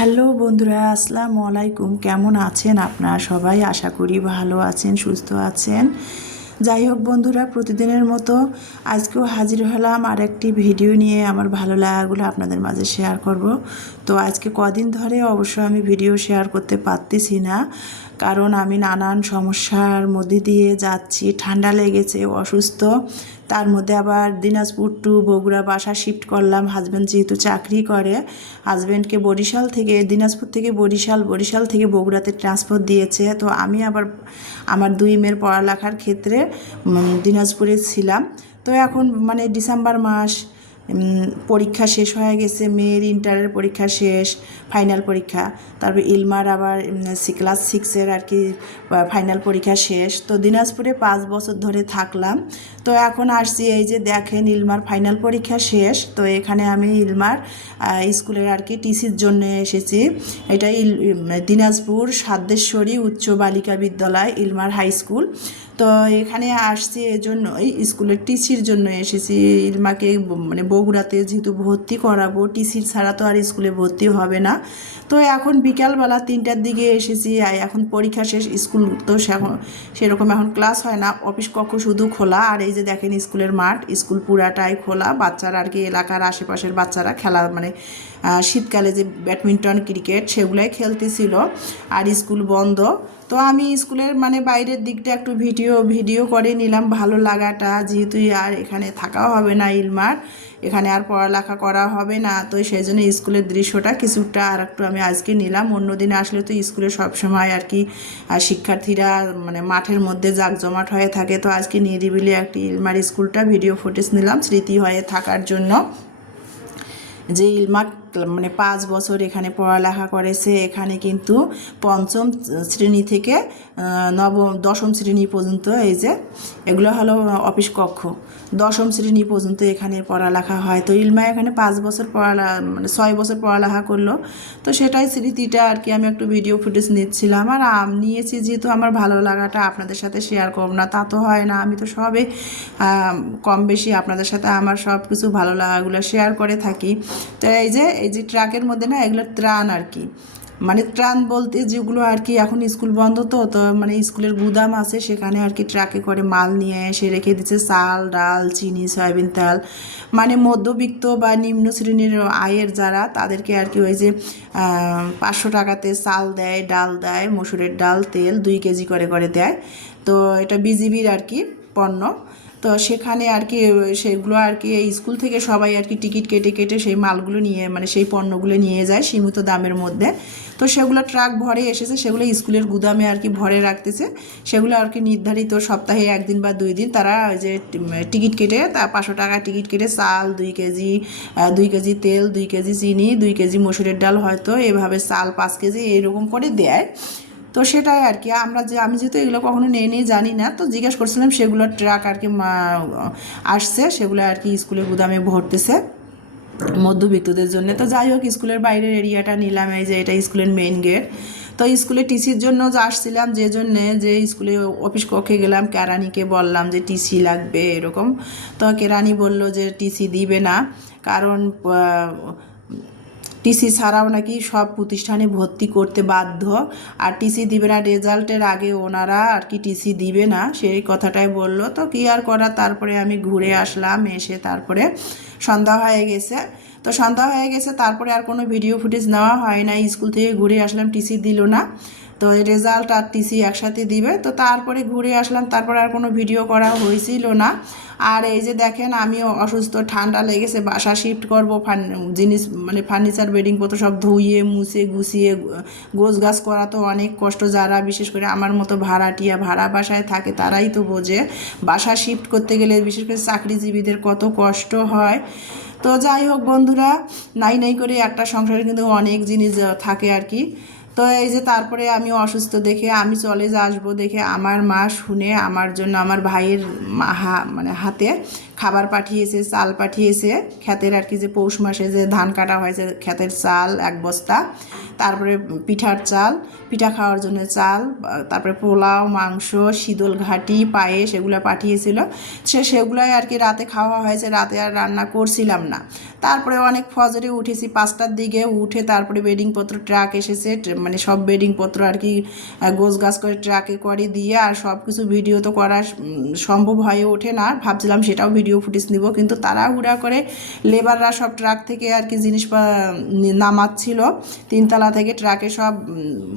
Hello বন্ধুরা, আসসালামু আলাইকুম। কেমন আছেন আপনারা সবাই? আশা করি ভালো আছেন, সুস্থ আছেন। যাই হোক বন্ধুরা, প্রতিদিনের মতো আজকেও হাজির হলাম আর একটি ভিডিও নিয়ে। আমার ভালো লাগাগুলো আপনাদের মাঝে শেয়ার করব। তো আজকে কদিন ধরে অবশ্য আমি ভিডিও শেয়ার করতে পারতেছি না। কারণ আমি নানান সমস্যার মধ্যে দিয়ে যাচ্ছি, ঠান্ডা লেগেছে, অসুস্থ। তার মধ্যে আবার দিনাজপুর টু বগুড়া বাসা শিফট করলাম হাজব্যান্ড যেহেতু চাকরি করে হাজব্যান্ডকে বরিশাল থেকে, দিনাজপুর থেকে বরিশাল বরিশাল থেকে বগুড়াতে ট্রান্সফার দিয়েছে। তো আমি আবার আমার দুই মেয়ের পড়ালেখার ক্ষেত্রে দিনাজপুরে ছিলাম। তো এখন মানে ডিসেম্বর মাস পরীক্ষা শেষ হয়ে গেছে, মেয়ের ইন্টারের পরীক্ষা শেষ ফাইনাল পরীক্ষা। তারপর ইলমার আবার ক্লাস সিক্সের আর কি ফাইনাল পরীক্ষা শেষ। তো দিনাজপুরে পাঁচ বছর ধরে থাকলাম। তো এখন আসছি এই যে দেখেন ইলমার ফাইনাল পরীক্ষা শেষ। তো এখানে আমি ইলমার স্কুলের আর কি টিসির জন্য এসেছি। এটা দিনাজপুর সাদ্দেশ্বরী উচ্চ বালিকা বিদ্যালয়, ইলমার হাই স্কুল তো এখানে আসছি এজন্যই, স্কুলের টিসির জন্য এসেছি। ইলমাকে মানে বগুড়াতে যেহেতু ভর্তি করাবো, টিসির ছাড়া তো আর স্কুলে ভর্তি হবে না। তো এখন বিকালবেলা তিনটার দিকে এসেছি এখন পরীক্ষা শেষ, স্কুল তো সেরকম এখন ক্লাস হয় না। অফিস কক্ষ শুধু খোলা, আর এই যে দেখেন স্কুলের মাঠ, স্কুল পুরাটাই খোলা। বাচ্চারা আর কি এলাকার আশেপাশের বাচ্চারা খেলা মানে শীতকালে যে ব্যাডমিন্টন, ক্রিকেট সেগুলাই খেলতেছিল আর স্কুল বন্ধ। তো আমি স্কুলের মানে বাইরের দিকটা একটু ভিডিও ভিডিও করে নিলাম। ভালো লাগাটা যেহেতু আর এখানে থাকাও হবে না ইলমার, এখানে আর পড়ালেখা করা হবে না। তো সেই জন্য স্কুলের দৃশ্যটা কিছুটা আর একটু আমি আজকে নিলাম। অন্যদিন আসলে তো স্কুলে সবসময় আর কি শিক্ষার্থীরা মানে মাঠের মধ্যে জাঁকজমাট হয়ে থাকে। তো আজকে নিরিবিলি একটি ইলমার স্কুলটা ভিডিও ফুটেজ নিলাম স্মৃতি হয়ে থাকার জন্য। যে ইলমা মানে পাঁচ বছর এখানে পড়ালেখা করেছে, এখানে কিন্তু পঞ্চম শ্রেণি থেকে নবম, দশম শ্রেণি পর্যন্ত এই যে এগুলো হলো অফিস কক্ষ। দশম শ্রেণি পর্যন্ত এখানে পড়ালেখা হয়। তো ইলমা এখানে পাঁচ বছর পড়ালা মানে ছয় বছর পড়ালেখা করল। তো সেটাই স্মৃতিটা আর কি আমি একটু ভিডিও ফুটেজ নিচ্ছিলাম। আর আম নিয়েছি যেহেতু আমার ভালো লাগাটা আপনাদের সাথে শেয়ার করব না, তা তো হয় না। আমি তো সবে কম বেশি আপনাদের সাথে আমার সব কিছু ভালো লাগাগুলো শেয়ার করে থাকি। তো এই যে এই যে ট্রাকের মধ্যে না এগুলো ত্রাণ আর কি। মানে ত্রাণ বলতে যেগুলো আর কি এখন স্কুল বন্ধ তো তো মানে স্কুলের গুদাম আছে, সেখানে আর কি ট্রাকে করে মাল নিয়ে এসে রেখে দিচ্ছে, চাল, ডাল, চিনি, সয়াবিন, তেল। মানে মধ্যবিত্ত বা নিম্ন শ্রেণির আয়ের যারা, তাদেরকে আর কি ওই যে পাঁচশো টাকাতে চাল দেয়, ডাল দেয়, মসুরের ডাল, তেল দুই কেজি করে করে দেয়। তো এটা বিজিবির আর কি পণ্য। তো সেখানে আর কি, সেগুলো আর কি স্কুল থেকে সবাই আর কি টিকিট কেটে কেটে সেই মালগুলো নিয়ে মানে সেই পণ্যগুলো নিয়ে যায় সীমিত দামের মধ্যে। তো সেগুলো ট্রাক ভরে এসেছে, সেগুলো স্কুলের গুদামে আর কি ভরে রাখতেছে। সেগুলো আর কি নির্ধারিত সপ্তাহে একদিন বা দুই দিন তারা ওই যে টিকিট কেটে তা পাঁচশো টাকা টিকিট কেটে চাল, দুই কেজি দুই কেজি তেল, দুই কেজি চিনি, দুই কেজি মসুরের ডাল হয়তো এভাবে চাল পাঁচ কেজি এরকম করে দেয়। তো সেটাই আর কি। আমরা যে, আমি যেহেতু এগুলো কখনো নিয়ে নিয়ে জানি না, তো জিজ্ঞেস করছিলাম সেগুলো ট্রাক আর কি আসছে, সেগুলো আর কি স্কুলে গুদামে ভরতেছে মধ্যবিত্তদের জন্য। তো যাই হোক, স্কুলের বাইরের এরিয়াটা নিলাম, এই যে এটা স্কুলের মেইন গেট তো স্কুলে টিসির জন্য যে আসছিলাম, যে জন্যে, যে স্কুলে অফিস কক্ষে গেলাম, কেরানিকে বললাম যে টিসি লাগবে, এরকম। তো কেরানি বলল যে টিসি দিবে না, কারণ টিসি ছাড়াও নাকি সব প্রতিষ্ঠানে ভর্তি করতে বাধ্য। আর টিসি দিবে না, রেজাল্টের আগে ওনারা আর কি টিসি দিবে না, সেই কথাটাই বলল। তো কী আর করা তারপরে আমি ঘুরে আসলাম, এসে তারপরে সন্ধ্যা হয়ে গেছে। তো সন্ধ্যা হয়ে গেছে, তারপরে আর কোনো ভিডিও ফুটেজ নেওয়া হয় না স্কুল থেকে ঘুরে আসলাম, টিসি দিল না। তো রেজাল্ট আর টিসি একসাথে দিবে। তো তারপরে ঘুরে আসলাম, তারপরে আর কোনো ভিডিও করা হয়েছিল না। আর এই যে দেখেন, আমিও অসুস্থ, ঠান্ডা লেগেছে, বাসা শিফট করব জিনিস মানে ফার্নিচার বেডিং পত্র সব ধুইয়ে মুছে, গুছিয়ে গোছ গাছ করা তো অনেক কষ্ট। যারা বিশেষ করে আমার মতো ভাড়াটিয়া, ভাড়া বাসায় থাকে, তারাই তো বোঝে। বাসা শিফট করতে গেলে বিশেষ করে চাকরিজীবীদের কত কষ্ট হয়। তো যাই হোক বন্ধুরা, নাই নাই করে একটা সংসারে কিন্তু অনেক জিনিস থাকে আর কি। তো এই যে তারপরে আমি অসুস্থ দেখে আমি চলে আসব দেখে আমার মা শুনে আমার জন্য আমার ভাইয়ের মানে হাতে খাবার পাঠিয়েছে, চাল পাঠিয়েছে, ক্ষেতের আর কি যে পৌষ মাসে যে ধান কাটা হয়েছে ক্ষেতের চাল এক বস্তা, তারপরে পিঠার চাল, পিঠা খাওয়ার জন্য চাল, তারপরে পোলাও, মাংস, শীতল ঘাটি, পায়েস এগুলো পাঠিয়েছিল। সে সেগুলোই আর কি রাতে খাওয়া হয়েছে, রাতে আর রান্না করছিলাম না। তারপরে অনেক ফজরে উঠেছি, পাঁচটার দিকে উঠে তারপরে বেডিংপত্র, ট্রাক এসেছে মানে সব বেডিংপত্র আর কি গোছ গাছ করে ট্রাকে করে দিয়ে আর সব কিছু ভিডিও তো করা সম্ভব হয়ে ওঠে না। ভাবছিলাম সেটাও ভিডিও ফুটেজ নিব। কিন্তু তাড়াহুড়া করে লেবাররা সব ট্রাক থেকে আর কি জিনিস নামাচ্ছিল। তিনতলা থেকে ট্রাকে সব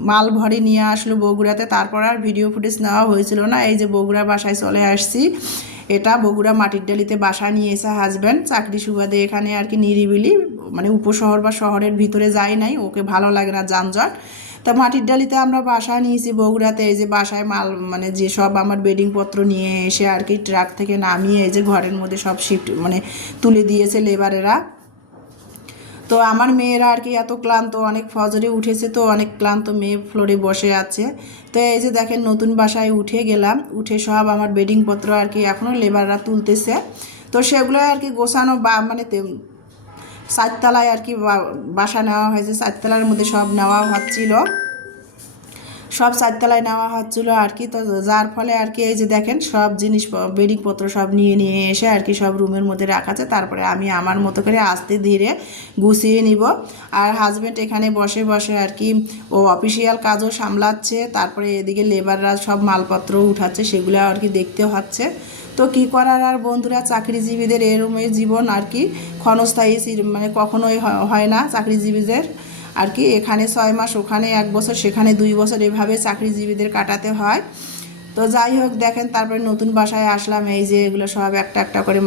মাল ভরে নিয়ে আসলো বগুড়াতে। তারপর আর ভিডিও ফুটেজ নেওয়া হয়েছিল না। এই যে বগুড়া বাসায় চলে আসছি। এটা বগুড়া মাটির ডালিতে বাসা নিয়ে এসে হাজব্যান্ড চাকরি সুবাদে এখানে আর কি নিরিবিলি মানে উপশহর বা শহরের ভিতরে যায় নাই। ওকে ভালো লাগে না যানজট। তা মাটির ডালিতে আমরা বাসা নিয়েছি বগুড়াতে, এই যে বাসায় মাল মানে যে সব আমার বেডিংপত্র নিয়ে এসে আর কি ট্রাক থেকে নামিয়ে এই যে ঘরের মধ্যে সব শিফট মানে তুলে দিয়েছে লেবারেরা। তো আমার মেয়েরা আর কি এত ক্লান্ত, অনেক ফজরে উঠেছে তো, অনেক ক্লান্ত মেয়ে ফ্লোরে বসে আছে। তো এই যে দেখেন নতুন বাসায় উঠে গেলাম, উঠে সব আমার বেডিংপত্র আর কি এখনও লেবাররা তুলতেছে। তো সেগুলো আর কি গোছানো বা মানে চারতলায় আর কি বাসা নেওয়া হয়েছে। চারতলার মধ্যে সব নেওয়া হচ্ছিল। সব চারতলায় নেওয়া হচ্ছিল আর কি। তো যার ফলে আর কি এই যে দেখেন, সব জিনিস বেডিংপত্র সব নিয়ে নিয়ে এসে আর কি সব রুমের মধ্যে রাখা আছে। তারপরে আমি আমার মতো করে আস্তে ধীরে গুছিয়ে নিব। আর হাজব্যান্ড এখানে বসে বসে আর কি ও অফিসিয়াল কাজও সামলাচ্ছে। তারপরে এদিকে লেবাররা সব মালপত্র উঠাচ্ছে, সেগুলো আর কি দেখতে হচ্ছে। তো কি করার আর বন্ধুরা? চাকরিজীবীদের এরমের জীবন আর কি ক্ষণস্থায়ী মানে কখনোই হয় না চাকরিজীবীদের। আর কি এখানে ছয় মাস, ওখানে এক বছর, সেখানে দুই বছর এভাবে চাকরিজীবীদের কাটাতে হয়। তো যাই হোক, দেখেন, তারপরে নতুন বাসায় আসলাম। এই যে এগুলো সব একটা একটা করে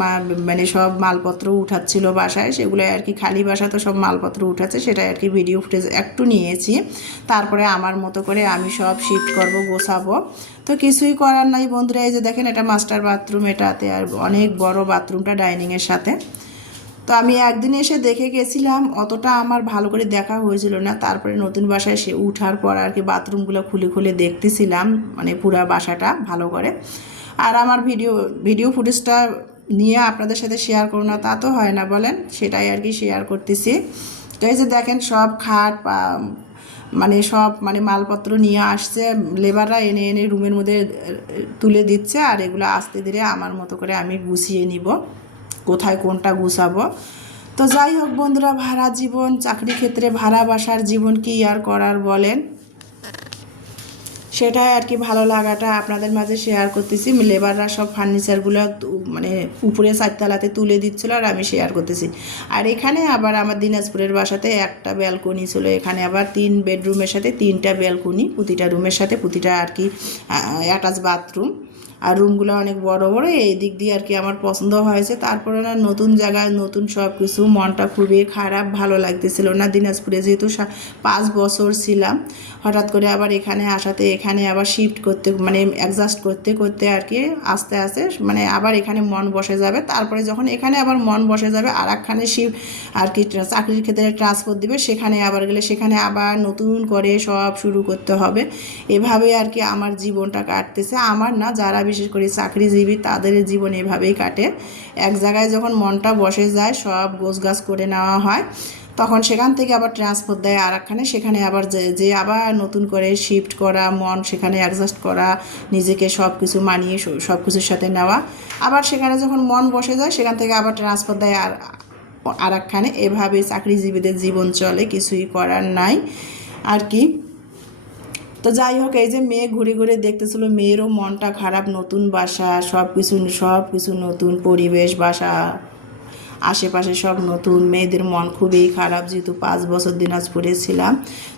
মানে সব মালপত্র উঠাচ্ছিল বাসায়। সেগুলো আর কি খালি বাসা তো সব মালপত্র উঠাচ্ছে সেটা আর কি ভিডিও ফুটেজ একটু নিয়েছি। তারপরে আমার মতো করে আমি সব শিফট করব, গোছাবো। তো কিছুই করার নাই বন্ধুরা, এই যে দেখেন, এটা মাস্টার বাথরুম এটাতে আর অনেক বড় বাথরুমটা ডাইনিংয়ের সাথে। তো আমি একদিন এসে দেখে গেছিলাম, অতটা আমার ভালো করে দেখা হয়েছিল না। তারপরে নতুন বাসায় সে উঠার পর আর কি বাথরুমগুলো খুলে খুলে দেখতেছিলাম মানে পুরা বাসাটা ভালো করে। আর আমার ভিডিও ভিডিও ফুটেজটা নিয়ে আপনাদের সাথে শেয়ার করো না, তা তো হয় না বলেন, সেটাই আর কি শেয়ার করতেছি। তো এই যে দেখেন সব খাট মানে সব মানে মালপত্র নিয়ে আসছে, লেবাররা এনে এনে রুমের মধ্যে তুলে দিচ্ছে, আর এগুলো আস্তে ধীরে আমার মতো করে আমি গুছিয়ে নিব। কোথায় কোনটা গুছাবো? তো যাই হোক বন্ধুরা, ভাড়া জীবন, চাকরি ক্ষেত্রে ভাড়া বাসার জীবন কি আর করার বলেন? সেটাই আর কি ভালো লাগাটা আপনাদের মাঝে শেয়ার করতেছি। লেবাররা সব ফার্নিচারগুলো মানে উপরে চারতলাতে তুলে দিচ্ছিল আর আমি শেয়ার করতেছি। আর এখানে আবার আমার দিনাজপুরের বাসাতে একটা ব্যালকনি ছিল। এখানে আবার তিন বেডরুমের সাথে তিনটা ব্যালকনি প্রতিটা রুমের সাথে প্রতিটা আর কি অ্যাটাচ বাথরুম আর রুমগুলো অনেক বড় বড়, এই দিক দিয়ে আর কি আমার পছন্দ হয়েছে। তারপরে না, নতুন জায়গায় নতুন সব কিছু মনটা খুবই খারাপ, ভালো লাগতেছিল না। দিনাজপুরে যেহেতু পাঁচ বছর ছিলাম, হঠাৎ করে আবার এখানে আসাতে, এখানে আবার শিফট করতে মানে অ্যাডজাস্ট করতে করতে আর কি আস্তে আস্তে মানে আবার এখানে মন বসে যাবে। তারপরে যখন এখানে আবার মন বসে যাবে আর একখানে শিফট আর কি চাকরির ক্ষেত্রে ট্রান্সফার দিবে, সেখানে আবার গেলে সেখানে আবার নতুন করে সব শুরু করতে হবে। এভাবে আর কি আমার জীবনটা কাটতেছে। আমার না, যারা বিশেষ করে চাকরিজীবী তাদের জীবন এভাবেই কাটে। এক জায়গায় যখন মনটা বসে যায়, সব গোছগাছ করে নেওয়া হয়, তখন সেখান থেকে আবার ট্রান্সফার দেয় আর একখানে সেখানে আবার যে আবার নতুন করে শিফট করা, মন সেখানে অ্যাডজাস্ট করা, নিজেকে সব কিছু মানিয়ে সব কিছুর সাথে নেওয়া। আবার সেখানে যখন মন বসে যায়, সেখান থেকে আবার ট্রান্সফার দেয় আর আর একখানে এভাবে চাকরিজীবীদের জীবন চলে, কিছুই করার নাই। আর কি? তো যাই হোক, এই যে মেয়ে ঘুরে ঘুরে দেখতেছিল, মেয়েরও মনটা খারাপ, নতুন বাসা সব কিছু সব কিছু নতুন পরিবেশ, বাসা, আশেপাশে সব নতুন। মেয়েদের মন খুবই খারাপ, যেহেতু পাঁচ বছর দিনাজপুরে ছিলাম।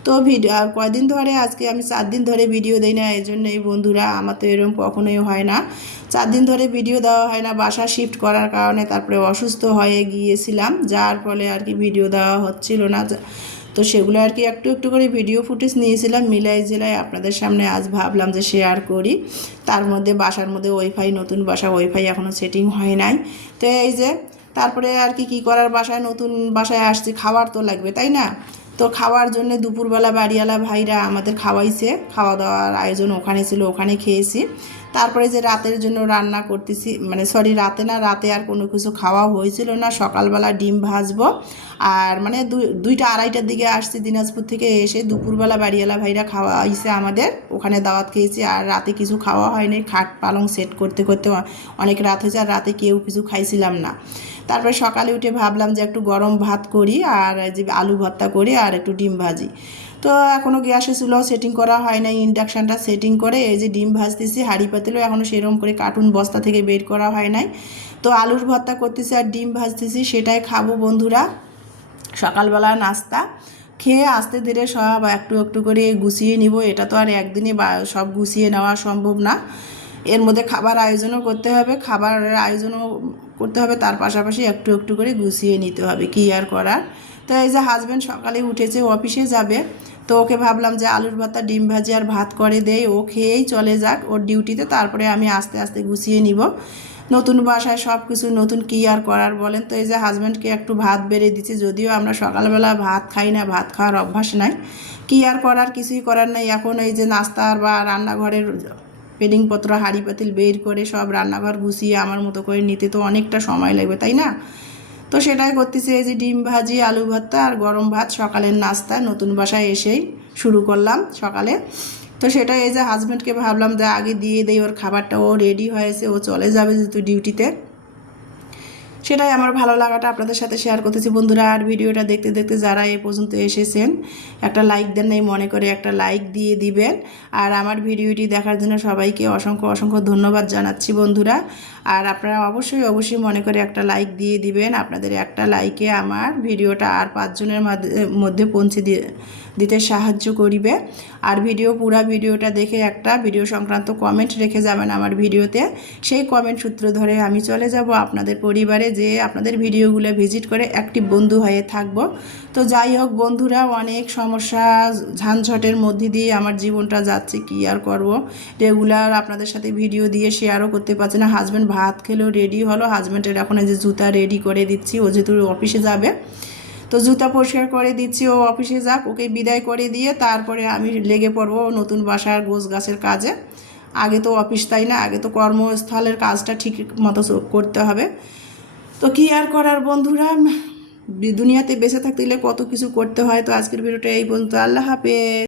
তো ভিডিও কয়দিন ধরে, আজকে আমি চার দিন ধরে ভিডিও দিই না, এই জন্য এই বন্ধুরা, আমার তো এরকম কখনোই হয় না। চার দিন ধরে ভিডিও দেওয়া হয় না, বাসা শিফট করার কারণে তারপরে অসুস্থ হয়ে গিয়েছিলাম, যার ফলে আর কি ভিডিও দেওয়া হচ্ছিল না। তো সেগুলো আর কি একটু একটু করে ভিডিও ফুটেজ নিয়েছিলাম, মিলাই জেলায় আপনাদের সামনে আজ ভাবলাম যে শেয়ার করি। তার মধ্যে বাসার মধ্যে ওয়াইফাই নতুন বাসা ওয়াইফাই এখনও সেটিং হয় নাই। তো এই যে, তারপরে আর কি, কী করার বাসায়, নতুন বাসায় আসছি, খাবার তো লাগবে, তাই না? তো খাওয়ার জন্য দুপুরবেলা বাড়িওয়ালা ভাইরা আমাদের খাওয়াইছে, খাওয়া দাওয়ার আয়োজন ওখানে ছিল, ওখানে খেয়েছি। তারপরে যে রাতের জন্য রান্না করতেছি মানে সরি রাতে না, রাতে আর কোনো কিছু খাওয়া হয়েছিল না। সকালবেলা ডিম ভাজবো। আর মানে দুই- দুইটা আড়াইটার দিকে আসছি দিনাজপুর থেকে এসে দুপুরবেলা বাড়িওয়ালা ভাইরা খাওয়া আইসে আমাদের। ওখানে দাওয়াত খেয়েছি। আর রাতে কিছু খাওয়া হয়নি। খাট পালং সেট করতে করতে অনেক রাত হয়েছে। আর রাতে কেউ কিছু খাইছিলাম না। তারপরে সকালে উঠে ভাবলাম যে একটু গরম ভাত করি আর যে আলু ভর্তা করি আর একটু ডিম ভাজি। তো এখনও গ্যাসে চুলাও সেটিং করা হয় না ইন্ডাকশানটা সেটিং করে এই যে ডিম ভাজতেছি, হাঁড়ি পাতিলেও এখনও সেরকম করে কার্টুন বস্তা থেকে বের করা হয় নাই। তো আলুর ভর্তা করতেছি আর ডিম ভাজতেছি, সেটাই খাব বন্ধুরা। সকালবেলা নাস্তা। খেয়ে আস্তে ধীরে সব একটু একটু করে গুছিয়ে নিব, এটা তো আর একদিনে সব গুছিয়ে নেওয়া সম্ভব না। এর মধ্যে খাবার আয়োজনও করতে হবে খাবারের আয়োজনও করতে হবে, তার পাশাপাশি একটু একটু করে গুছিয়ে নিতে হবে, কি আর করার। তো এই যে হাজব্যান্ড সকালে উঠেছে অফিসে যাবে, তো ওকে ভাবলাম যে আলুর ভাতা ডিম ভাজি আর ভাত করে দেই, ও খেয়েই চলে যাক, ওর ডিউটিতে তারপরে আমি আস্তে আস্তে গুছিয়ে নিব। নতুন বাসায় সব কিছু নতুন কী আর করার বলেন? তো এই যে হাজব্যান্ডকে একটু ভাত বেড়ে দিচ্ছি, যদিও আমরা সকালবেলা ভাত খাই না, ভাত খাওয়ার অভ্যাস নাই, কী আর করার, কিছুই করার নেই, এখন এই যে নাস্তার বা রান্নাঘরের পেডিংপত্র হাড়ি পাতিল বের করে সব রান্নাঘর গুছিয়ে আমার মতো করে নিতে তো অনেকটা সময় লাগবে, তাই না? তো সেটাই করতেছি, এই যে ডিম ভাজি, আলু ভর্তা আর গরম ভাত, সকালের নাস্তা, নতুন বাসায় এসেই শুরু করলাম সকালে। তো সেটা এই যে হাজব্যান্ডকে ভাবলাম যে আগে দিয়ে দেই, ওর খাবারটা ও রেডি হয়েছে, ও চলে যাবে যেহেতু ডিউটিতে সেটাই আমার ভালো লাগাটা আপনাদের সাথে শেয়ার করতেছি। বন্ধুরা, আর ভিডিওটা দেখতে দেখতে যারা এ পর্যন্ত এসেছেন, একটা লাইক দেন নাই মনে করে, একটা লাইক দিয়ে দিবেন। আর আমার ভিডিওটি দেখার জন্য সবাইকে অসংখ্য অসংখ্য ধন্যবাদ জানাচ্ছি বন্ধুরা। আর আপনারা অবশ্যই অবশ্যই মনে করে একটা লাইক দিয়ে দিবেন। আপনাদের একটা লাইকে আমার ভিডিওটা আর পাঁচজনের মাধ্যে- পৌঁছে দিয়ে দিতে সাহায্য করিবে। আর ভিডিও, পুরা ভিডিওটা দেখে একটা ভিডিও সংক্রান্ত কমেন্ট রেখে যাবেন আমার ভিডিওতে। সেই কমেন্ট সূত্র ধরে আমি চলে যাব আপনাদের পরিবারে যে আপনাদের ভিডিওগুলো ভিজিট করে একটি বন্ধু হয়ে থাকব। তো যাই হোক বন্ধুরা, অনেক সমস্যা, ঝানঝটের মধ্যে দিয়ে আমার জীবনটা যাচ্ছে, কি আর করব? রেগুলার আপনাদের সাথে ভিডিও দিয়ে শেয়ারও করতে পারছি না। হাজব্যান্ড ভাত খেলেও রেডি হলো। হাজব্যান্ডের এখন যে জুতা রেডি করে দিচ্ছি, ও যেহেতু অফিসে যাবে। তো জুতা পরিষ্কার করে দিচ্ছি, ও অফিসে যাক, ওকে বিদায় করে দিয়ে তারপরে আমি লেগে পড়ব নতুন বাসার গোছ গাছের কাজে। আগে তো অফিস তাই না, আগে তো কর্মস্থলের কাজটা ঠিক মতো করতে হবে। তো কি আর করার বন্ধুরা? দুনিয়াতে বেঁচে থাকতে গেলে কত কিছু করতে হয়, তো আজকের ভিডিওটা এই পর্যন্ত। আল্লাহ হাফেজ।